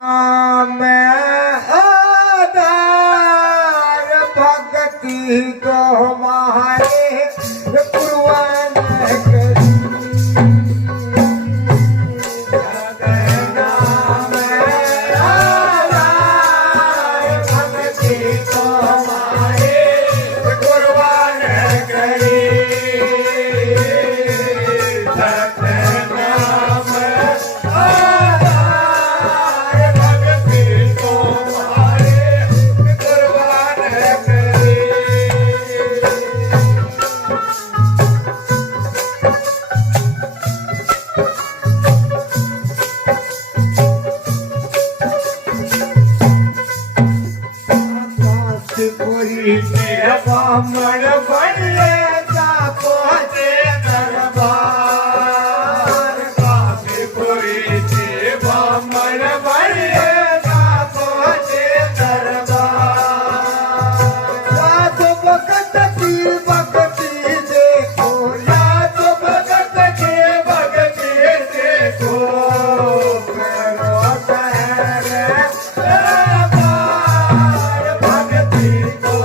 मैं आधार भक्ति को हमारे कुर्बान करी। ब्राह्मण बने जा पहुँचे दरबार, काशीपुरी से ब्राह्मण बने जा पहुँचे दरबार। याद भगत की भक्ति देखो, याद भगत की भक्ति देखो, करो ठहरे भक्ति को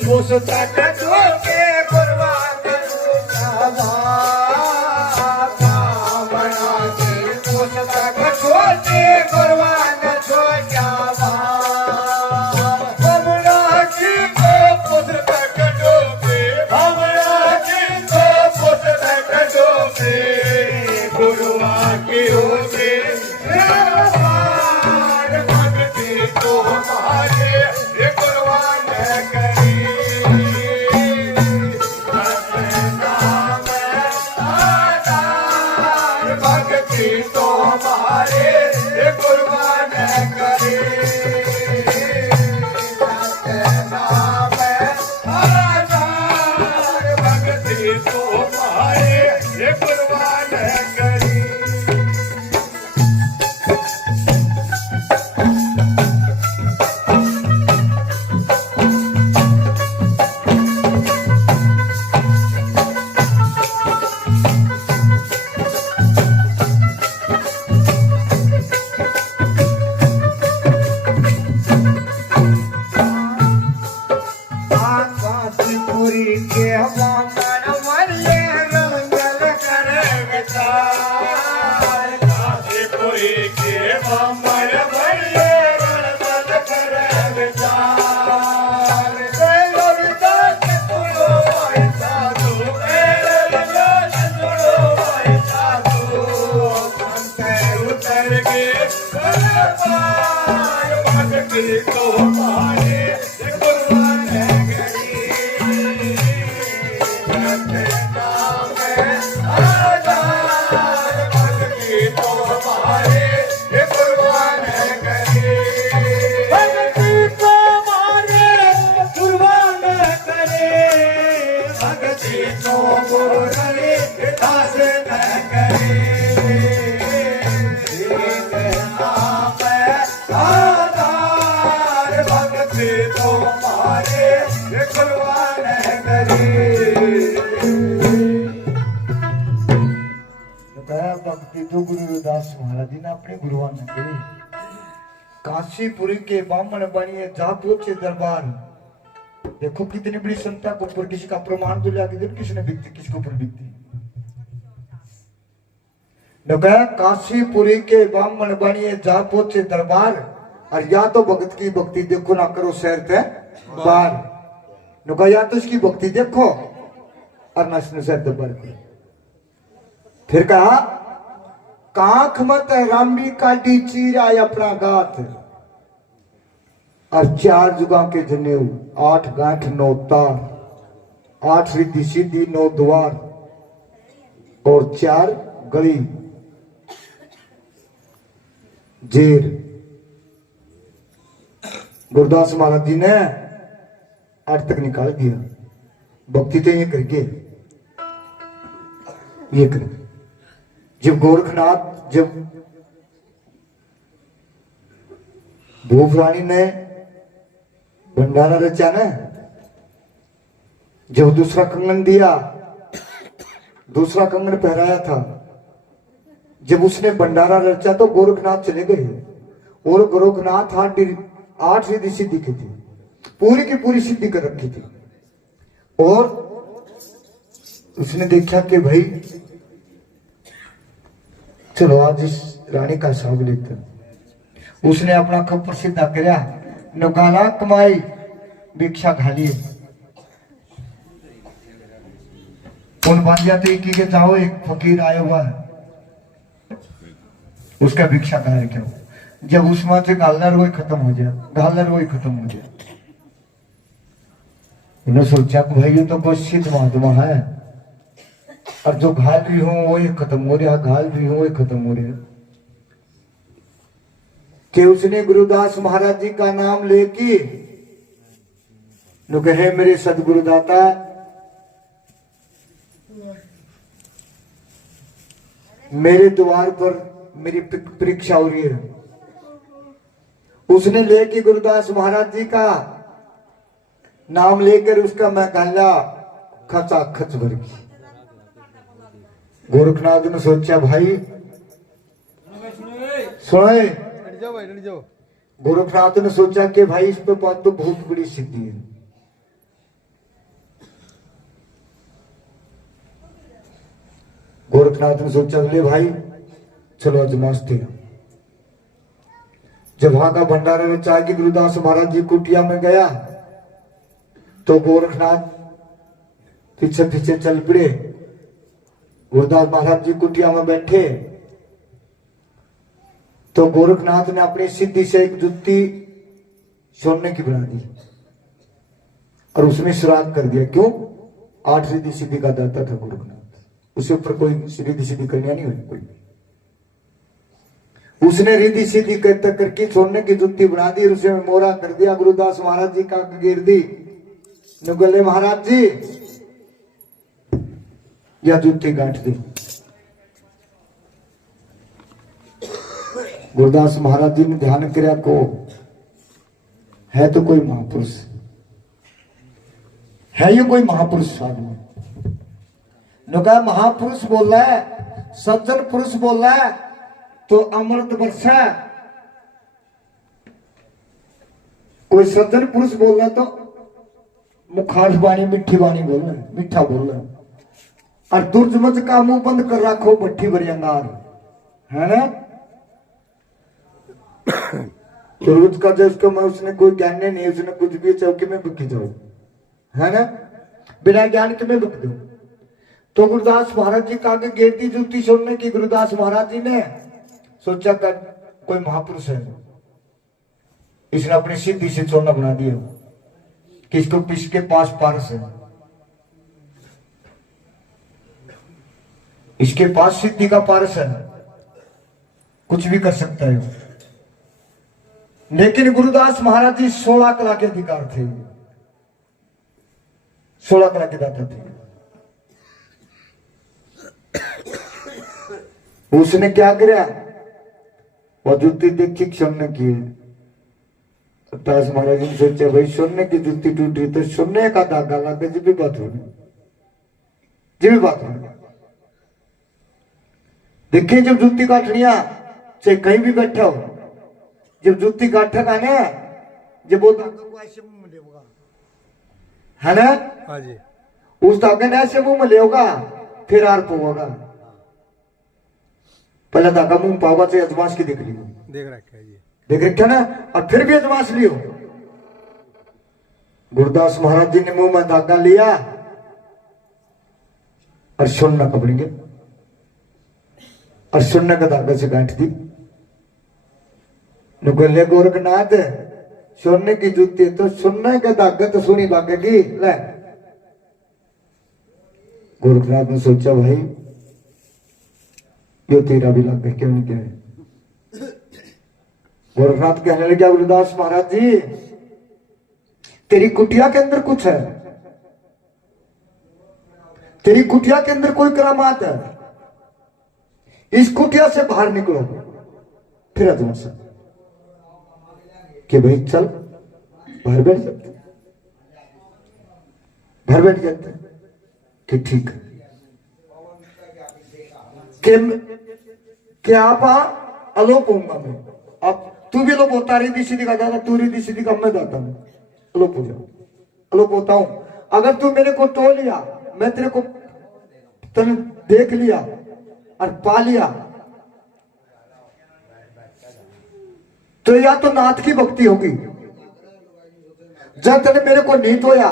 पुस्तक जोगे कुर्बान बना के पुस्तक छोटे कुर्बान भमरा जी को पुस्तक जोगे, भमरा जी को पुस्तक जोगे, गुरुआ की होगी भक्ति को हमारे कुर्बान करी। तो हमारे कुर्बान करे नाम भक्ति तो हमारे कुर्बान करे। पार भक्ति तुम्हारे कुर्बान करी भक्ति नाम आधार भक्ति तुम्हारे कुर्बान करी भक्ति तुम्हारे कुर्बान करे भक्ति तो गुरु करे दास न करे नाम आधार भक्ति तुम्हारे कुर्बान करी बताया भक्ति तो गुरु रविदास महाराज जी ने अपने गुरुवान ने करी। काशीपुरी के बामन बनिए जा पहुंचे दरबार। देखो कितनी बड़ी संता को ऊपर किसी का प्रमाण तो लिया किधर किसने बीती किसके ऊपर बीती। काशीपुरी के बामन बनिए जा पहुंचे दरबार और या तो भगत की भक्ति देखो ना करो शहर ते बार। नुका या तो इसकी भक्ति देखो और ना इसने शहर ते बार। फिर कहा कांख मत रामबी काटी चीरा अपना गात और 4 जुगा के जनेऊ 8 गांठ 9 तार 8 रिद्धि सीधी 9 द्वार और 4 गली जेर। गुरदास महाराज जी ने 8 तक निकाल दिया। भक्ति तो ये करके ये कर। जब गोरखनाथ जब भूपरानी ने भंडारा रचा ना जब दूसरा कंगन दिया दूसरा कंगन पहराया था जब उसने भंडारा रचा तो गोरखनाथ चले गए और गोरखनाथ 8 रिद्धि सिद्धि की थी पूरी की पूरी सिद्धि कर रखी थी और उसने देखा कि भाई चलो आज इस रानी का साग लेते उसने अपना खप्पर सीधा किया नौकाला कमाई भिक्षा खाली उन बांधिया तो एक के जाओ एक फकीर आया हुआ है उसका भिक्षा कार्य क्या जब उसमें से गालर वही खत्म हो जाए गालर वही खत्म हो जाए उन्होंने सोचा कि भाई ये तो कोई सिद्ध महात्मा है और जो घायल भी हो वही खत्म हो रहा घायल भी हो वही खत्म हो रहा कि उसने गुरुदास महाराज जी का नाम लेके नु कहे मेरे सदगुरुदाता मेरे द्वार पर मेरी परीक्षा हो रही है। उसने लेके गुरुदास महाराज जी का नाम लेकर उसका मैं गाला खचा खच भर की। गोरखनाथ ने सोचा भाई सुने गोरखनाथ ने सोचा कि भाई इस पे बात तो बहुत बड़ी सिद्धि है। गोरखनाथ ने सोचा बोले भाई चलो अजमाते हैं। जब वहां का भंडारा में चाह के गुरुदास महाराज जी कुटिया में गया तो गोरखनाथ पीछे पीछे चल पड़े। गुरुदास महाराज जी कुटिया में बैठे तो गोरखनाथ ने अपनी सिद्धि से एक जुत्ती सोने की बना दी और उसमें श्राद्ध कर दिया। क्यों? 8 रिद्धि सिद्धि का दाता था गोरखनाथ। उसके ऊपर कोई रिद्धि सिद्धि करनी नहीं हुई कोई। उसने रिद्धि सिद्धि करके सोने की जुत्ती बना दी और उसे मोरा कर दिया। गुरुदास महाराज जी का गिर दी नुगले महाराज जी या जुत्ती गांठ दी। गुरुदास महाराज जी ने ध्यान किया को है तो कोई महापुरुष है ये कोई महापुरुष आदमी नुका महापुरुष बोल रहा है सज्जन पुरुष बोल रहा है तो अमृत वर्षा। कोई सज्जन पुरुष बोल रहा तो मुखार वाणी मीठी वाणी बोल रहा है मीठा बोल रहा है और दुर्जमच का मुंह बंद कर रखो भट्टी भरी अंगार है ना। दुर्गज का जो उसको मैं उसने कोई ज्ञान नहीं उसने कुछ भी चौकी में बुक जाओ है ना बिना ज्ञान के मैं बुक दू। तो गुरुदास महाराज जी का आगे गिरती जूती छोड़ने की गुरुदास महाराज जी ने सोचा कर कोई महापुरुष है इसने अपनी सीधी से चोना बना दिया किसके पास पारस है, इसके पास सिद्धि का पारस है, कुछ भी कर सकता है। लेकिन गुरुदास महाराज जी 16 कला के अधिकार थे, 16 कला के दाता थे। उसने क्या किया, वो जूती देखी क्षण की। दास महाराज ने सोचा भाई सोने की जूती टूटी तो सोने का धागा लगे, जी भी बात होनी, जी भी बात होनी। देखिए जब जूती काटनिया चाहे कहीं भी बैठा हो, जब जूती काटेगा ना, जब वो धागा को ऐसे मुंह में लेगा, है ना, हाँ जी, उस धागे ने ऐसे मुंह में लेगा, फिर आर पोगा। पहले धागा मुंह पावा से अजमाश की देख लियो, देख रखा है जी, देख रखा ना, और फिर भी अजमाश लियो। गुरुदास महाराज जी ने मुंह में धागा लिया और सुनना कपड़ेंगे, और सुनने का धागा से गांठ दी। नुकले गोरखनाथ सोने की जूती तो सुनने का धागा तो सुनी भागेगी। ले गोरखनाथ ने सोचा भाई यो तेरा भी लग गया, क्यों नहीं क्या। गोरखनाथ कहने लगे गुरुदास महाराज जी तेरी कुटिया के अंदर कुछ है, तेरी कुटिया के अंदर कोई करामात है, इस कुटिया से बाहर निकलो। फिर अजमस कि भाई चल बाहर बैठ जाते, बाहर बैठ जाते कि ठीक है कि आप अलोप होऊंगा मैं, अब तू भी अलोप होता, रिद्धि सीधी का जाता, तू रिद्धि सीधी का मैं जाता हूं, अलोप हो जाओ, अलोप होता हूं। अगर तू मेरे को टो लिया, मैं तेरे को तूने देख लिया और पा लिया, तो या तो नाथ की भक्ति होगी, जब तूने मेरे को नहीं धोया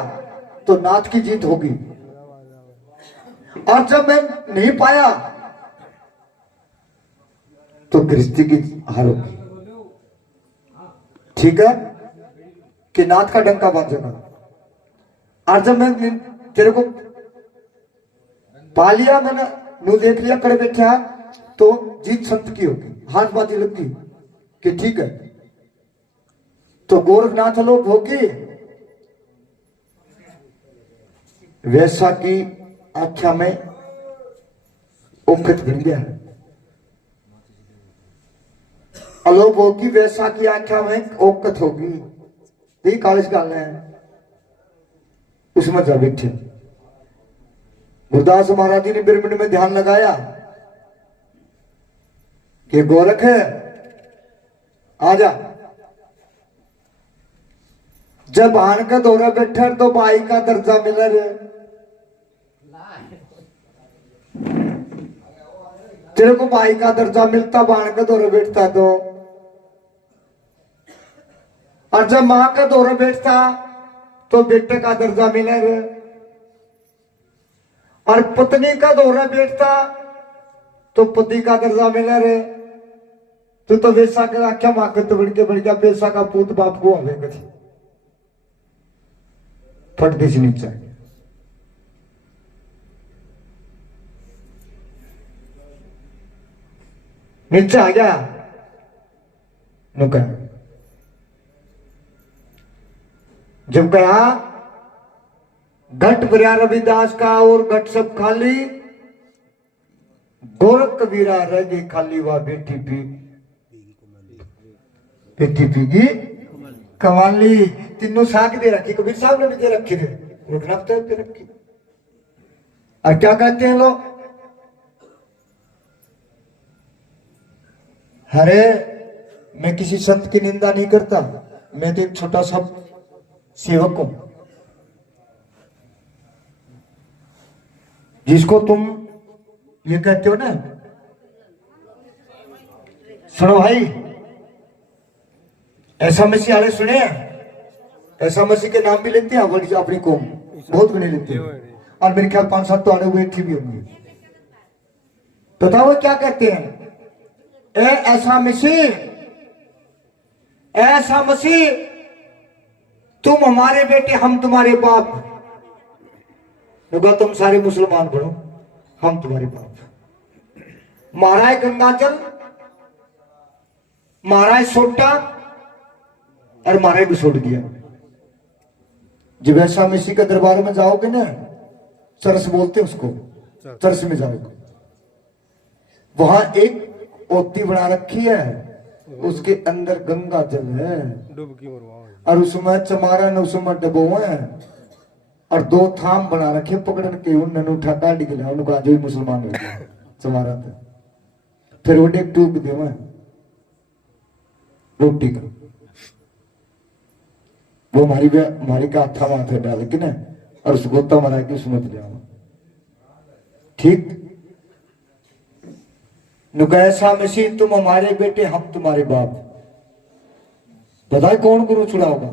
तो नाथ की जीत होगी, और जब मैं नहीं पाया तो गृहस्थी की हार होगी। ठीक है कि नाथ का डंका बांधेगा, और जब मैं तेरे को पा लिया, मैंने मुंह देख लिया, खड़े बैठा, तो जीत संत की होगी, हाथ बाजी लगती कि ठीक है। तो गोरखनाथ लोग होगी वैसा की आख्या में उखत बन गया, अलोप होगी वैसा की आख्या में औकत होगी, यही कालिश गाल है, उसमें जा बैठे। गुरुदास महाराज जी ने बिरमिट में ध्यान लगाया कि गोरख है आजा। जब आन का दौरा बैठा तो भाई का दर्जा मिला रे, तेरे को भाई का दर्जा मिलता बाण का दौरा बैठता तो, और जब मां का दौरा बैठता तो बेटे का दर्जा मिला रे, और पत्नी का दौरा बैठता तो पति का दर्जा मिला रे। तू तो वैसा के आख्या मां के तो बढ़ गया पैसा का पूत बाप को हवे कथी फट दिस नीचे। नीचे आ गया नुका, जब कहा घट भरिया रविदास का और घट सब खाली, गोरख कबीरा रह गई खाली, वह बेटी पीगी कवाली। तीनों साख दे रखी, कबीर साहब ने भी दे रखी थे, रुकनाथ दे रखी। और क्या कहते हैं लोग, अरे मैं किसी संत की निंदा नहीं करता, मैं तो एक छोटा सा सेवक हूं, जिसको तुम ये कहते हो ना। सुनो भाई, ऐसा मसीह आले सुने हैं, ऐसा मसीह के नाम भी लेते हैं अपनी कौम, बहुत भी नहीं लेते हैं, और मेरे ख्याल 5-7 तो आने हुए थी भी होंगे। बताओ क्या कहते हैं, ए ऐसा मसीह ऐसा मसीह तुम हमारे बेटे हम तुम्हारे बाप। तुम सारे मुसलमान बनो, हम तुम्हारे बाप। महाराज गंगाजल, महाराज सोटा और महाराज भी छोड़ दिया। जब ऐसा मसीह के दरबार में जाओगे ना, चरस बोलते उसको, चरस में जाओगे, वहां एक ओती बना रखी है, उसके अंदर गंगा जल है और उसमें चमारा न उसमें डबो है और 2 थाम बना रखे पकड़न के, उन्होंने उठा काट के लिया, उनको आज भी मुसलमान हो गया चमारा थे। फिर वो एक टूक दे रोटी का, वो हमारी का हाथा माथे डाल के ना और उस गोता मरा के उसमें ले आओ। ठीक नुकैसा मसीह तुम हमारे बेटे हम तुम्हारे बाप। बताए कौन गुरु चुना होगा?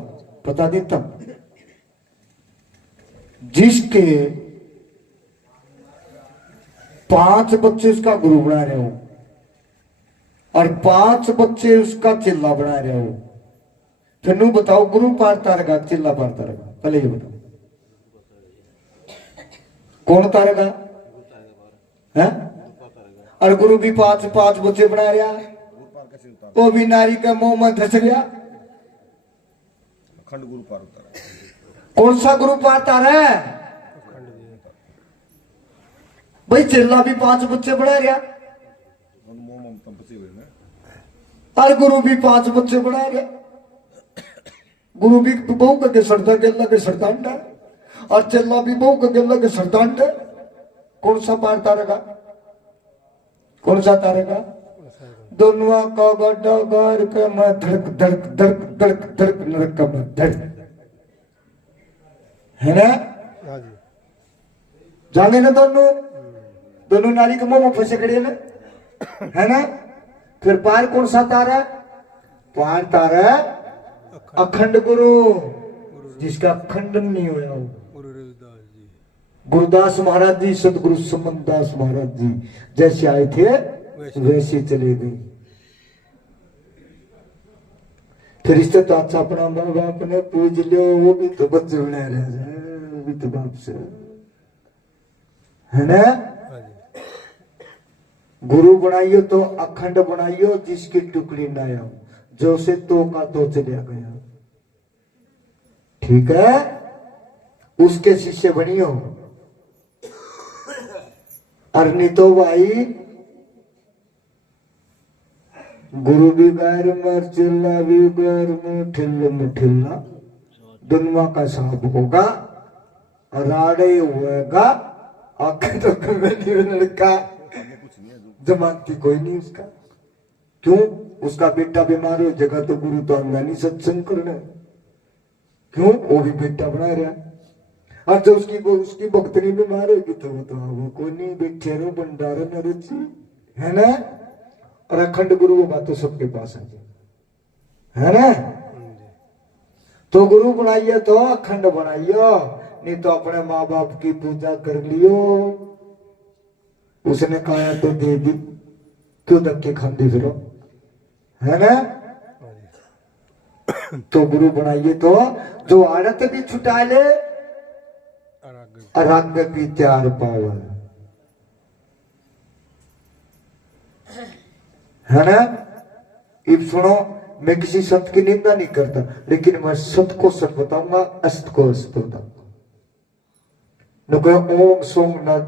बता देता, जिसके 5 बच्चे उसका गुरु बना रहे हो और 5 बच्चे उसका चिल्ला बना रहे हो, फिर नू बताओ गुरु पारता रहेगा चिल्ला पारता रहेगा? पहले ये बताओ कौन उतारेगा है? और गुरु भी 5 बच्चे बना रहा, वो भी नारी का मुंह में धस रहा। अखंड गुरु पार उतारा। कौन सा गुरु पारता रहा? भाई चिल्ला भी 5 बच्चे बना रहा और गुरु भी 5 बच्चे बना रहा। गुरु भी बहु का सरदा के अल्लाह के सरदांड है और चिल्ला भी बहु का अल्लाह के सरदांड है। कौन सा पार तारेगा? कौन सा तारेगा? दोनों का गड्ढा गार के मैं धड़क धड़क धड़क धड़क धड़क नरक का मैं धड़क, है ना? जाने ना दोनों नारी के मुंह में फंसे खड़े ना, है ना? फिर पार कौन सा तारा? पार तारा अखंड गुरु, जिसका खंडन नहीं हुआ हो। गुरुदास महाराज जी, सदगुरु समनदास महाराज जी जैसे आए थे वैसे चले गए। फिर इससे तो अच्छा अपना माँ बाप ने पूज लियो, वो भी तो बच्चे बना रहे हैं, वो भी तो बाप से, है ना? गुरु बनाइयो तो अखंड बनाइयो, जिसकी टुकड़ी ना हो, जो से तो का तो चलिया गया। ठीक है, उसके शिष्य बनियो। और नहीं तो भाई गुरु भी गैर मर चिल्ला भी गैर मुठिल्ला दुनिया का साहब होगा, राड़े होगा, आखिर तो लड़का जमानती कोई नहीं उसका। क्यों? उसका बेटा बीमार हो जगह तो गुरु तो आंगा नहीं सत्संग करने। क्यों? वो भी बेटा बना रहा। और जब उसकी भक्तनी बीमार होगी तो वो कोई नहीं, बैठे रहो भंडारा न रुचि, है ना? और अखंड गुरु होगा तो सबके पास है ना? तो गुरु बनाइए तो अखंड बनाइयो, नहीं तो अपने माँ बाप की पूजा कर लियो। उसने कहा तो दे दी, क्यों धक्के खाते फिरो, है ना? तो गुरु बनाइए तो जो आड़त भी छुटा ले, अराग भी त्यार पावा, है ना? अब सुनो, मैं किसी संत की निंदा नहीं करता, लेकिन मैं सत को सत बताऊंगा, असत को असत बताऊंगा। न कोई ओम सोम न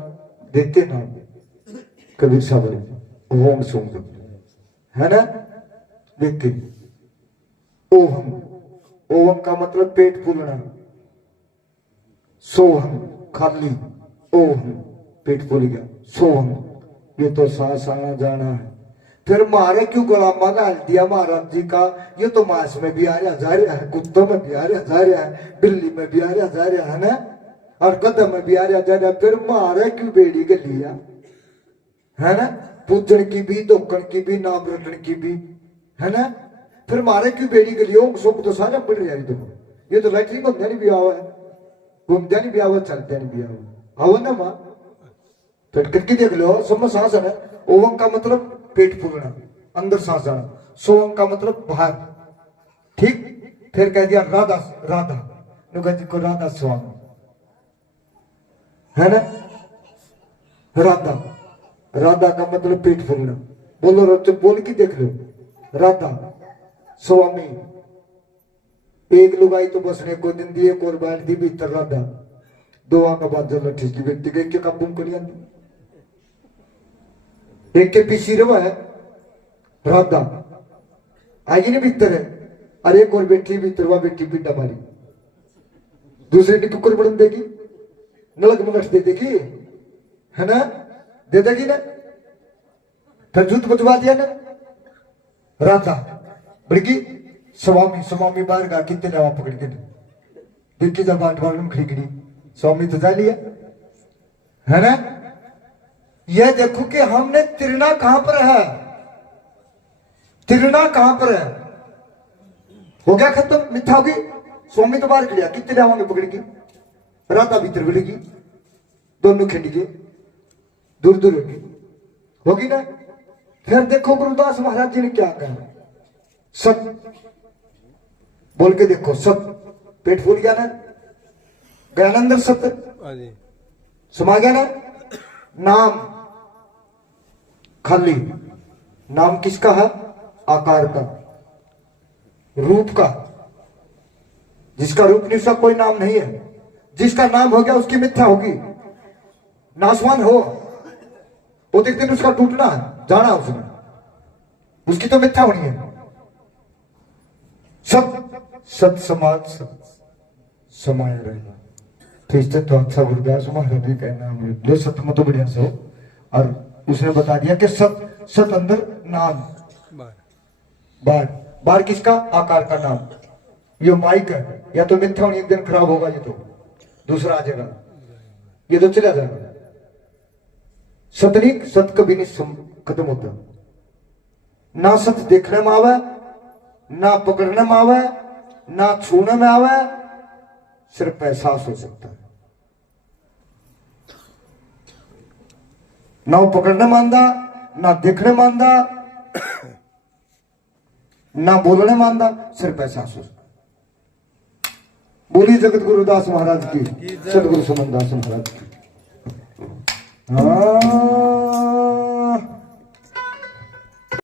देते ना कबीर साहब ओम सोम देते, है ना? लेकिन ओम का मतलब पेट फूलना, सोहम खाली, ओम पेट फूल गया, सोहम ये तो सांस आना जाना है। फिर मारे क्यों गुलामा का हल दिया महाराज जी का? ये तो मांस में भी आ रहा जा रहा है, कुत्तों में भी आ रहा जा रहा है, बिल्ली में भी आ रहा जा रहा है ना, और कदम में भी आ रहा जा रहा। फिर मारे क्यों बेड़ी गलिया, है ना? पूजन की भी, धोकन की भी, नाम रटन की भी, है ना? फिर मारे क्यों बेड़ी गलियो? सुख तो सारा बढ़ रहा है। ये तो लैटरिन में नहीं भी आवा है, घूमते नहीं भी आवा, चलते नहीं भी आवा, आवा ना माँ। फिर करके देख लो, सब में सांस है। ओम का मतलब पेट फूलना, अंदर सांस आना। सोम का मतलब बाहर, फिर कह दिया राधा राधा, नुका जी को राधा स्वामी है ना। राधा, राधा का मतलब पेट फूलना। बोलो रोचो बोल के देख लो, राधा स्वामी। एक लुगाई तो बसने को दिन दी, एक और बैठ दी भीतर राधा। दो आंख बाद जल ठीक की व्यक्ति के क्या काबू कर लिया, एक के पीछे रवा है राधा आएगी ना भीतर है, अरे एक और बैठी भीतर, वह बैठी पिंडा मारी, दूसरे की कुकर बड़न देगी, नलक मगट दे देगी, है ना, दे देगी ना। फिर जूत बचवा दिया ना राधा बड़की स्वामी। स्वामी बाहर गा कितने नवा पकड़ के देखी जब बाट में खड़ी खड़ी स्वामी तो जा लिया, है ना। यह देखो कि हमने तिरना कहां पर है, तिरना कहां पर है, हो गया खत्म, मिथ्या होगी। स्वामी तो बाहर खड़िया कितने नवा में पकड़ के, राधा भीतर बढ़ेगी, दोनों खेलेंगे, दूर दूर होगी ना। फिर देखो गुरुदास महाराज जी ने क्या कहा, सत बोल के देखो, सत पेट फूल गया ना, गया ना अंदर सत, समा गया ना। नाम खाली, नाम किसका है, आकार का, रूप का। जिसका रूप नहीं उसका कोई नाम नहीं है, जिसका नाम हो गया उसकी मिथ्या होगी, नासवान हो, वो देखते दिन उसका टूटना है, जाना उसने, उसकी तो मिथ्या होनी है। सब सत समाज सब समाया रहेगा। ठीक है, तो अच्छा गुरुदास महाराज जी कहना जो सत मत बढ़िया से हो। और उसने बता दिया कि सत, सत अंदर नाम, बार बार किसका, आकार का नाम। ये माइक है, या तो मिथ्या होनी, एक दिन खराब होगा, ये तो दूसरा आ जाएगा, ये तो चला जाएगा। सतनिक सत कभी नहीं खत्म होता, ना सत देखने में आवे, ना पकड़ने में आवे, ना छूने में आवे, सिर्फ एहसास हो सकता है। ना वो पकड़ने में आंदा, ना देखने में आंदा, ना बोलने में आंदा, सिर्फ एहसास हो सकता है। बोली जगत गुरुदास महाराज की, सदगुरु सुमनदास महाराज की। हाँ